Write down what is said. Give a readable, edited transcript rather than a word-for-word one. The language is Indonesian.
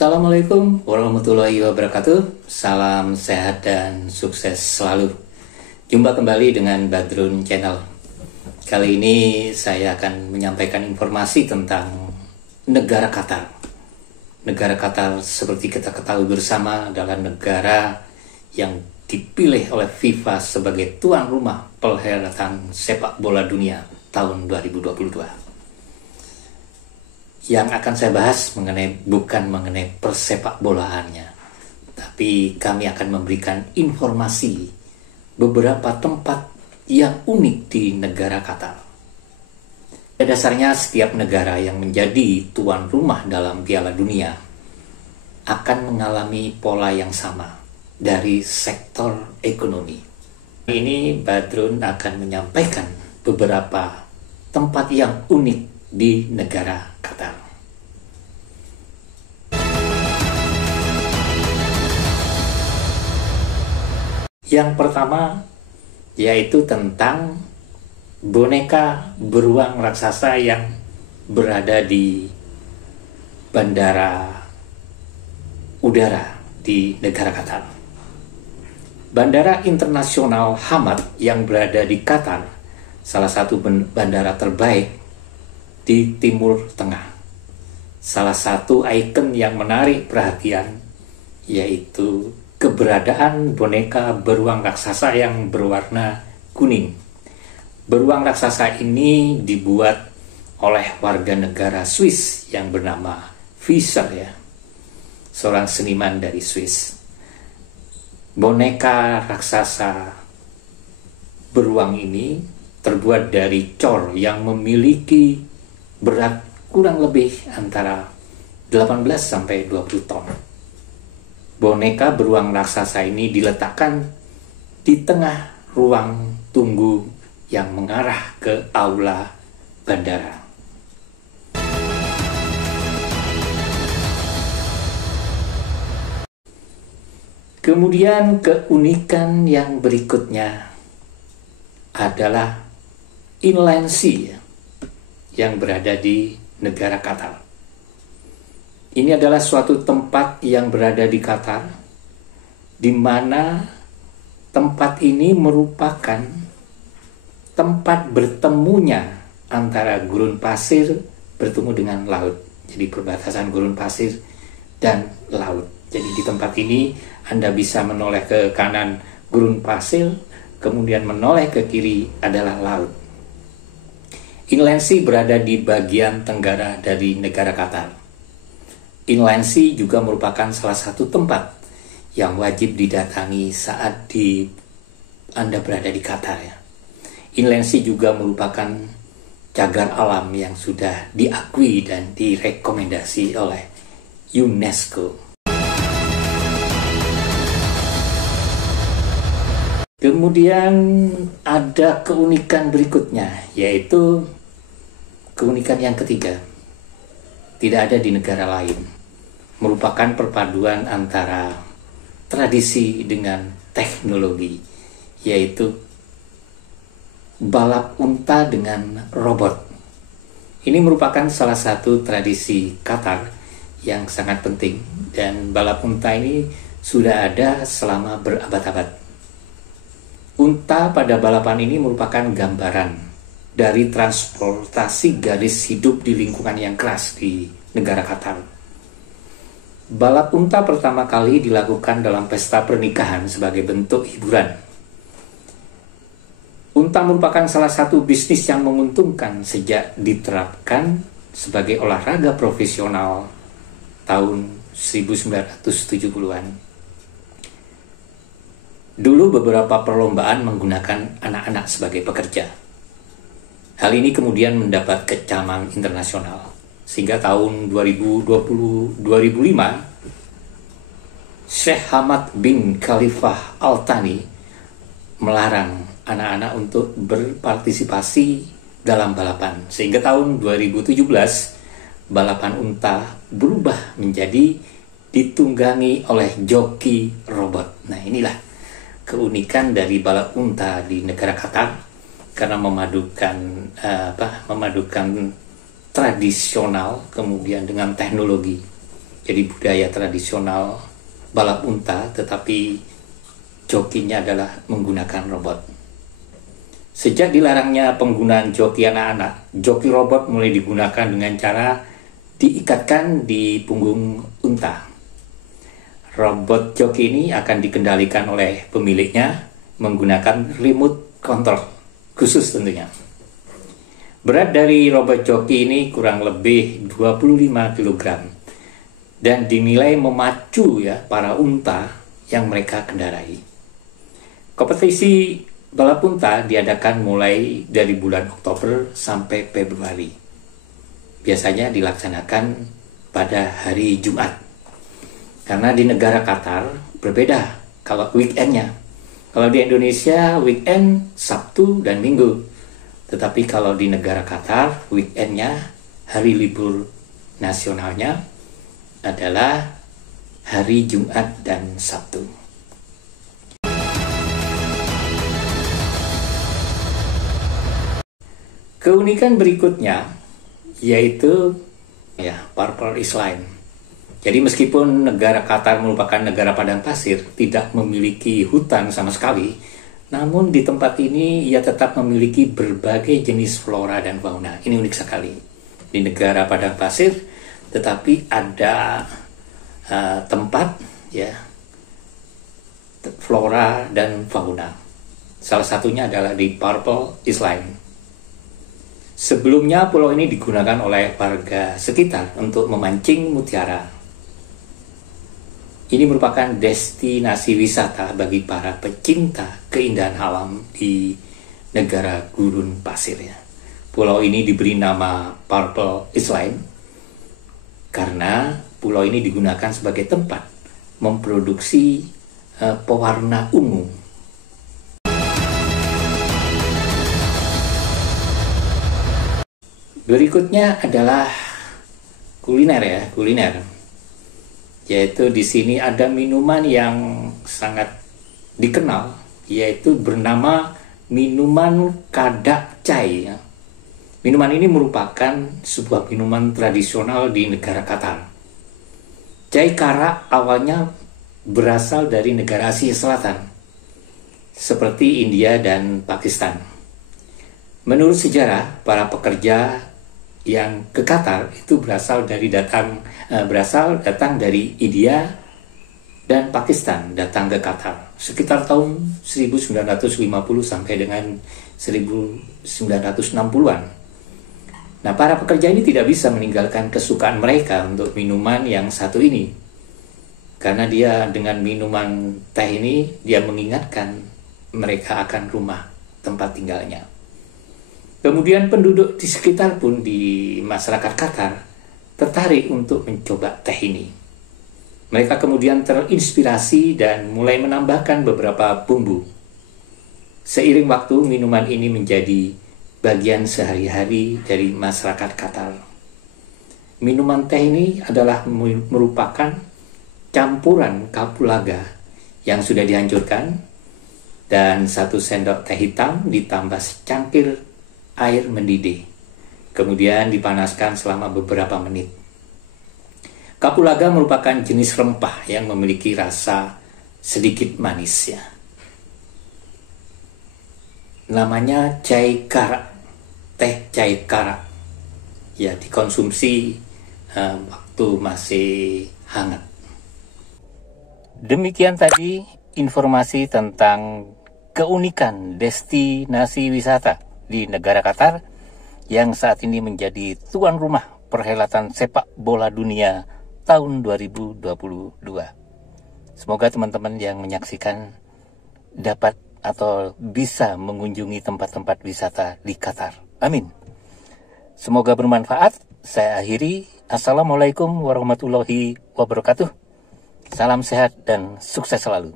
Assalamualaikum warahmatullahi wabarakatuh. Salam sehat dan sukses selalu. Jumpa kembali dengan Badrun Channel. Kali ini saya akan menyampaikan informasi tentang negara Qatar. Negara Qatar seperti kita ketahui bersama adalah negara yang dipilih oleh FIFA sebagai tuan rumah perhelatan sepak bola dunia tahun 2022. Yang akan saya bahas bukan mengenai persepak bolaannya, tapi kami akan memberikan informasi beberapa tempat yang unik di negara Qatar. Pada dasarnya setiap negara yang menjadi tuan rumah dalam Piala Dunia akan mengalami pola yang sama dari sektor ekonomi. Ini Badrun akan menyampaikan beberapa tempat yang unik di negara Qatar. Yang pertama yaitu tentang boneka beruang raksasa yang berada di bandara udara di negara Qatar. Bandara Internasional Hamad yang berada di Qatar, salah satu bandara terbaik di Timur Tengah. Salah satu ikon yang menarik perhatian yaitu keberadaan boneka beruang raksasa yang berwarna kuning. Beruang raksasa ini dibuat oleh warga negara Swiss yang bernama Fischer, seorang seniman dari Swiss. Boneka raksasa beruang ini terbuat dari cor yang memiliki berat kurang lebih antara 18 sampai 20 ton. Boneka beruang raksasa ini diletakkan di tengah ruang tunggu yang mengarah ke aula bandara. Kemudian keunikan yang berikutnya adalah inline sea yang berada di negara Qatar. Ini adalah suatu tempat yang berada di Qatar, di mana tempat ini merupakan tempat bertemunya antara gurun pasir bertemu dengan laut. Jadi perbatasan gurun pasir dan laut. Jadi di tempat ini Anda bisa menoleh ke kanan gurun pasir, kemudian menoleh ke kiri adalah laut. Inland Sea berada di bagian tenggara dari negara Qatar. Inland Sea juga merupakan salah satu tempat yang wajib didatangi saat Anda berada di Qatar. Inland Sea juga merupakan cagar alam yang sudah diakui dan direkomendasi oleh UNESCO. Kemudian ada keunikan berikutnya, yaitu keunikan yang ketiga. Tidak ada di negara lain. Merupakan perpaduan antara tradisi dengan teknologi, yaitu balap unta dengan robot. Ini merupakan salah satu tradisi Qatar yang sangat penting, dan balap unta ini sudah ada selama berabad-abad. Unta pada balapan ini merupakan gambaran dari transportasi garis hidup di lingkungan yang keras di negara Qatar. Balap unta pertama kali dilakukan dalam pesta pernikahan sebagai bentuk hiburan. Unta merupakan salah satu bisnis yang menguntungkan sejak diterapkan sebagai olahraga profesional tahun 1970-an. Dulu beberapa perlombaan menggunakan anak-anak sebagai pekerja. Hal ini kemudian mendapat kecaman internasional. Sehingga tahun 2005, Sheikh Hamad bin Khalifah Al Thani melarang anak-anak untuk berpartisipasi dalam balapan. Sehingga tahun 2017, balapan unta berubah menjadi ditunggangi oleh joki robot. Nah, inilah keunikan dari balap unta di negara Qatar, karena memadukan tradisional kemudian dengan teknologi. Jadi budaya tradisional balap unta, tetapi jokinya adalah menggunakan robot. Sejak dilarangnya penggunaan joki anak-anak, joki robot mulai digunakan dengan cara diikatkan di punggung unta. Robot joki ini akan dikendalikan oleh pemiliknya menggunakan remote control khusus tentunya. Berat dari robot joki ini kurang lebih 25 kg dan dinilai memacu para unta yang mereka kendarai. Kompetisi balap unta diadakan mulai dari bulan Oktober sampai Februari. Biasanya dilaksanakan pada hari Jumat. Karena di negara Qatar berbeda kalau weekendnya. Kalau di Indonesia weekend Sabtu dan Minggu. Tetapi kalau di negara Qatar weekendnya, hari libur nasionalnya adalah hari Jumat dan Sabtu. Keunikan berikutnya yaitu Purple Island. Jadi meskipun negara Qatar merupakan negara padang pasir, tidak memiliki hutan sama sekali, namun di tempat ini ia tetap memiliki berbagai jenis flora dan fauna. Ini unik sekali. Di negara padang pasir, tetapi ada tempat flora dan fauna. Salah satunya adalah di Purple Island. Sebelumnya pulau ini digunakan oleh warga sekitar untuk memancing mutiara. Ini merupakan destinasi wisata bagi para pecinta keindahan alam di negara gurun pasirnya. Pulau ini diberi nama Purple Island karena pulau ini digunakan sebagai tempat memproduksi pewarna ungu. Berikutnya adalah kuliner. Yaitu di sini ada minuman yang sangat dikenal, yaitu bernama minuman kadak chai. Minuman ini merupakan sebuah minuman tradisional di negara Qatar. Chai karak awalnya berasal dari negara Asia Selatan, seperti India dan Pakistan. Menurut sejarah, para pekerja yang ke Qatar itu berasal datang dari India dan Pakistan datang ke Qatar sekitar tahun 1950 sampai dengan 1960-an. Nah, para pekerja ini tidak bisa meninggalkan kesukaan mereka untuk minuman yang satu ini. Karena dia dengan minuman teh ini, dia mengingatkan mereka akan rumah tempat tinggalnya. Kemudian penduduk di sekitar pun di masyarakat Qatar tertarik untuk mencoba teh ini. Mereka kemudian terinspirasi dan mulai menambahkan beberapa bumbu. Seiring waktu, minuman ini menjadi bagian sehari-hari dari masyarakat Qatar. Minuman teh ini adalah merupakan campuran kapulaga yang sudah dihancurkan dan 1 sendok teh hitam ditambah secangkir air mendidih, kemudian dipanaskan selama beberapa menit. Kapulaga merupakan jenis rempah yang memiliki rasa sedikit manis Namanya chai karak, teh chai karak. Dikonsumsi waktu masih hangat. Demikian tadi informasi tentang keunikan destinasi wisata di negara Qatar yang saat ini menjadi tuan rumah perhelatan sepak bola dunia tahun 2022. Semoga teman-teman yang menyaksikan dapat atau bisa mengunjungi tempat-tempat wisata di Qatar. Amin. Semoga bermanfaat. Saya akhiri. Assalamualaikum warahmatullahi wabarakatuh. Salam sehat dan sukses selalu.